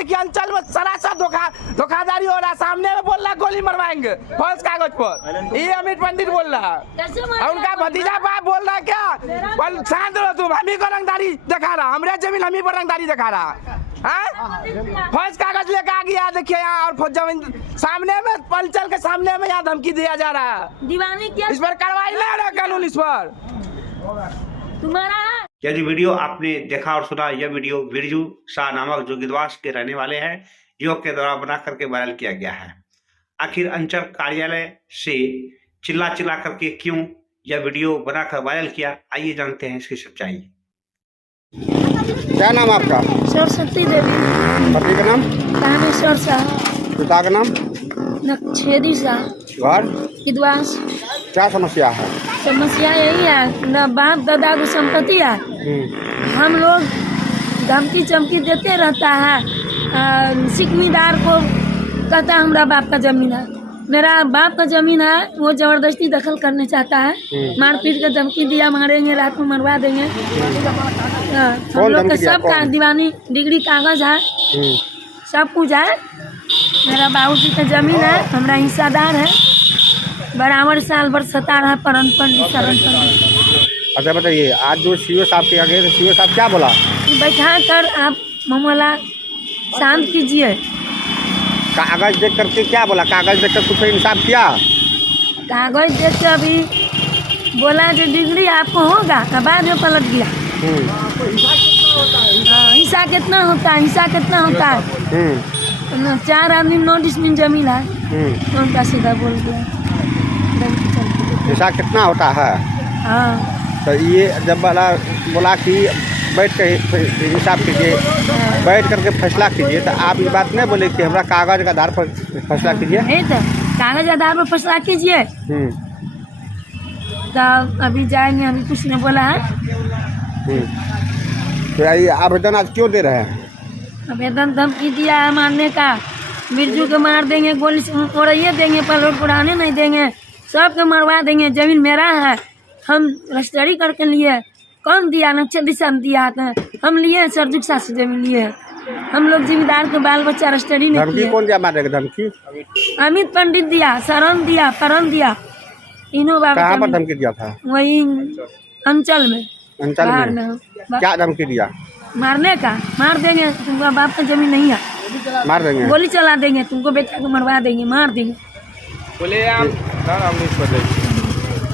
देखिए अंचल में सरासर धोखाधड़ी हो रहा, सामने में बोल रहा गोली मरवाएंगे फॉल्स कागज पर, ये अमित पंडित बोल रहा है। उनका भतीजा बाप बोल रहा क्या, शांत रहो तुम, हम ही को रंगदारी दिखा रहा, हमारे जमीन हम ही पर रंगदारी दिखा रहा। फौज कागज लेकर आ गया देखिए यहाँ, और फौज जमीन सामने में पलचल के सामने में यहाँ धमकी दिया जा रहा है। दीवानी क्या इस पर कार्रवाई ले रहा कानून इस पर तुम्हारा। यदि वीडियो आपने देखा और सुना, यह वीडियो बिरजू शाह नामक जो गिद्धवास के रहने वाले हैं युवक के द्वारा बना करके वायरल किया गया है। आखिर अंचल कार्यालय से चिल्ला करके क्यों यह वीडियो बनाकर वायरल किया, आइए जानते हैं इसकी सच्चाई। क्या नाम आपका? सरस्वती देवी। पति का नाम? कामेश्वर शाह। पिता का नाम? नक्षेदी शाह। घर? गिद्धवास। क्या समस्या है? समस्या यही है, न बाप दादा को संपत्ति है, हम लोग धमकी चमकी देते रहता है। सिकमीदार को कहता है हमारा बाप का जमीन है, मेरा बाप का जमीन है, वो जबरदस्ती दखल करने चाहता है, मारपीट का धमकी दिया, मारेंगे, रात में मरवा देंगे। हम लोग का सब का दीवानी डिग्री कागज है, सब कुछ है। मेरा बाबूजी का जमीन है, हमारा हिस्सादार है, बराबर साल भर सता रहा परन पंडित शरण पंडित। अच्छा बताइए, आज जो सीओ साहब के आगे सीओ साहब क्या बोला? बैठा कर आप मामला शांत कीजिए। कागज देख करके क्या बोला? कागज देख कर कुछ इंसाफ किया? कागज देख के अभी बोला जो डिग्री आपको होगा, बाद में पलट गया। हिस्सा कितना होता है, हिस्सा कितना होता है? 4 आदमी नोटिस में जमीन है, उनका सीधा बोल दिया हिस्सा कितना होता है। हाँ, तो ये जब बोला कि बैठ कर हिसाब कीजिए, बैठ करके फैसला कीजिए, तो आप ये बात नहीं बोले कि हमारा कागज के आधार पर फैसला कीजिए? नहीं तो कागज आधार पर फैसला कीजिए। तो अभी जाएंगे, अभी कुछ ने बोला है। तो ये आवेदन आज क्यों दे रहे हैं? आवेदन धमकी दिया है मारने का, बिरजू को मार देंगे, गोली से उड़ाइए देंगे, पलोट उड़ाने नहीं देंगे, सबके मरवा देंगे। जमीन मेरा है, हम रजिस्ट्री करके लिए। कौन दिया? नक्शा दिशा दिया था, हम लिए सरजुग सास जमीन लिए। हम लोग जिम्मेदार के बाल बच्चा रजिस्ट्री नहीं धमकी कौन दिया मारेगा? धमकी अमित पंडित दिया, शरण दिया, परन दिया, तीनों बाबा। कहाँ पर धमकी दिया था? वही अंचल में। अंचल में क्या धमकी दिया? मारने का, मार देंगे, तुमका बाप का जमीन नहीं है, मार देंगे, गोली चला देंगे, तुमको बेटा को मरवा देंगे, मार देंगे। बोले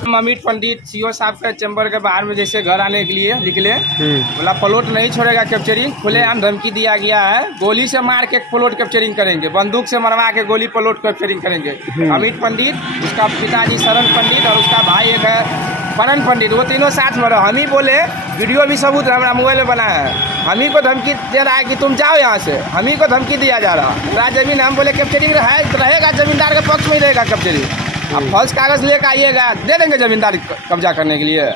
अमित पंडित सीओ साहब के चैम्बर के बाहर में जैसे घर आने के लिए निकले, बोला प्लॉट नहीं छोड़ेगा कैप्चरिंग, खुलेआम धमकी दिया गया है, गोली से मार के प्लॉट कैप्चरिंग करेंगे, बंदूक से मरवा के गोली प्लॉट कैप्चरिंग करेंगे। अमित पंडित, उसका पिताजी शरण पंडित और उसका भाई एक है परन पंडित, वो तीनों साथ में रहो। हम ही बोले, वीडियो भी सबूत हमारा मोबाइल में बना है, हम ही को धमकी दे रहा है कि तुम जाओ यहाँ से, हम ही को धमकी दिया जा रहा है। जमीन हम बोले कैप्चरिंग रहेगा, जमींदार के पक्ष में ही रहेगा कैप्चरिंग। अब फॉल्स कागज लेकर आइएगा, दे देंगे जमींदार कब्जा करने के लिए।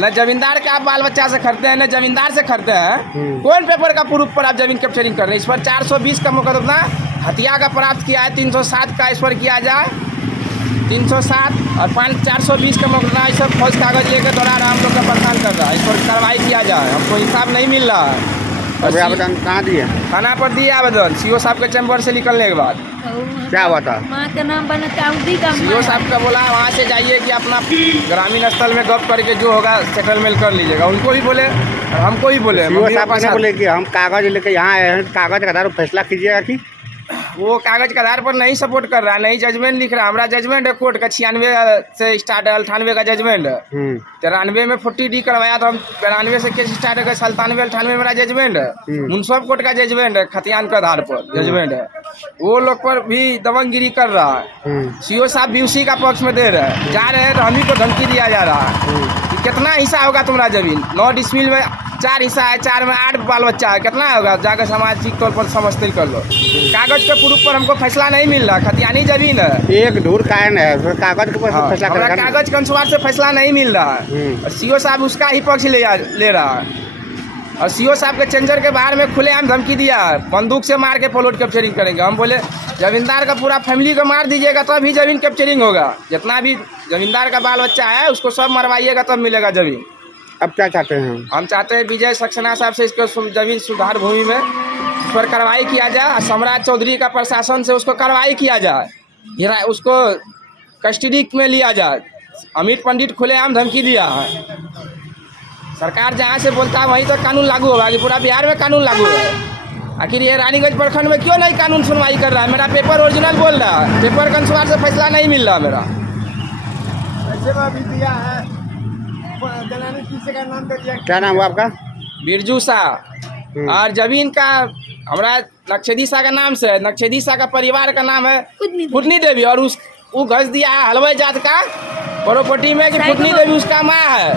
न जमींदार के आप बाल बच्चा से खरीदते हैं, न जमींदार से खरीदते हैं। कौन पेपर का प्रूफ पर आप जमीन कैप्चरिंग कर रहे हैं? इस पर 420 का मुकदमा हत्या का प्राप्त किया है, 307 का इस पर किया जाए, 307 और 420 का मुकदमा इस पर फौज कागज लेकर दौरान हम लोग का परेशान कर रहा है, इस पर कार्रवाई किया जाए। हमको इंसाफ नहीं मिल रहा है। आवेदन कहाँ दिए? थाना पर दिए आवेदन, सीओ साहब के चैम्बर से निकलने के बाद। क्या हुआ था? माँ का नाम बना का सीओ साहब का बोला वहाँ से जाइए कि अपना ग्रामीण स्थल में गप करके जो होगा सेटलमेंट कर लीजिएगा। उनको भी बोले और हमको भी बोले। सीओ साहब ने बोले कि हम कागज लेके यहाँ आए हैं, कागज के आधार पर फैसला कीजिएगा कि वो कागज के आधार पर नहीं सपोर्ट कर रहा है, नहीं जजमेंट लिख रहा है। हमारा जजमेंट है कोर्ट का 96 से स्टार्ट है, 98 का जजमेंट है। 93 में 40D करवाया तो हम 92 से केस स्टार्ट है, 97 98 मेरा जजमेंट है। मुंसफ कोर्ट का जजमेंट है, खतियान के आधार पर जजमेंट है। वो लोग पर भी दबंगगिरी कर रहा है। सीओ साहब भी उसी का पक्ष में दे रहे हैं, जा रहे हैं तो हम ही को धमकी दिया जा रहा है कि कितना हिस्सा होगा तुम्हारा जमीन? 9 डिसमिल में 4 हिस्सा है, 4 में 8 बाल बच्चा है, कितना होगा? जाकर सामाजिक तौर पर समझते कर लो। कागज के प्रूफ पर हमको फैसला नहीं मिल रहा, खतियानी जमीन है, एक धूर कायन है, कागज के फैसला हमारा कागज के अनुसार से फैसला नहीं मिल रहा है। और सीओ साहब उसका ही पक्ष ले रहा है। और सीओ साहब के चेंजर के बाहर में खुलेआम धमकी दिया, बंदूक से मार के प्लॉट कैप्चरिंग करेंगे। हम बोले जमींदार का पूरा फैमिली को मार दीजिएगा तब ही जमीन कैप्चरिंग होगा, जितना भी जमींदार का बाल बच्चा है उसको सब मरवाइएगा तब मिलेगा जमीन। अब क्या चाहते हैं? हम चाहते हैं विजय सक्सेना साहब से इसको जमीन सुधार भूमि में उस पर कार्रवाई किया जाए और सम्राट चौधरी का प्रशासन से उसको कार्रवाई किया जाए, उसको कस्टडी में लिया जाए। अमित पंडित खुलेआम धमकी दिया है। सरकार जहाँ से बोलता है वहीं तो कानून लागू होगा कि पूरा बिहार में कानून लागू है। आखिर ये रानीगंज प्रखंड में क्यों नहीं कानून सुनवाई कर रहा है? मेरा पेपर ओरिजिनल बोल रहा है, पेपर के अनुसार से फैसला नहीं मिल रहा मेरा। क्या नाम हुआ आपका? बिरजू शाह। और जमीन का हमारा नक्शेदी शाह का नाम से, नक्शेदी शाह का परिवार का नाम है फुटनी देवी, और वो घस दिया है हलवाई जात का प्रॉपर्टी में कि फुटनी देवी उसका माँ है।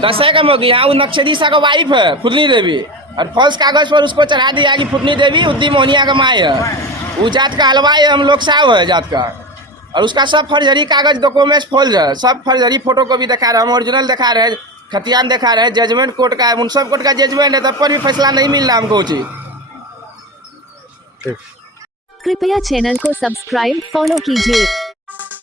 दशे का मोगी, हाँ, वो नक्शेदी शाह का वाइफ है फुटनी देवी, और फॉल्स कागज पर उसको चढ़ा दिया कि फुटनी देवी उद्दी मोहनिया का माँ है। वो जात का हलवाई है, हम लोग साहब है जात का, और उसका सब फर्जरी कागज डॉक्यूमेंट्स फॉल्स है, सब फर्जरी फोटो को भी दिखा रहे हैं, हम ओरिजिनल दिखा रहे हैं, खतियान दिखा रहे हैं, जजमेंट कोर्ट का है, मुनसब कोर्ट का जजमेंट है, तब पर भी फैसला नहीं मिल रहा हमको उचित। कृपया चैनल को सब्सक्राइब फॉलो कीजिए।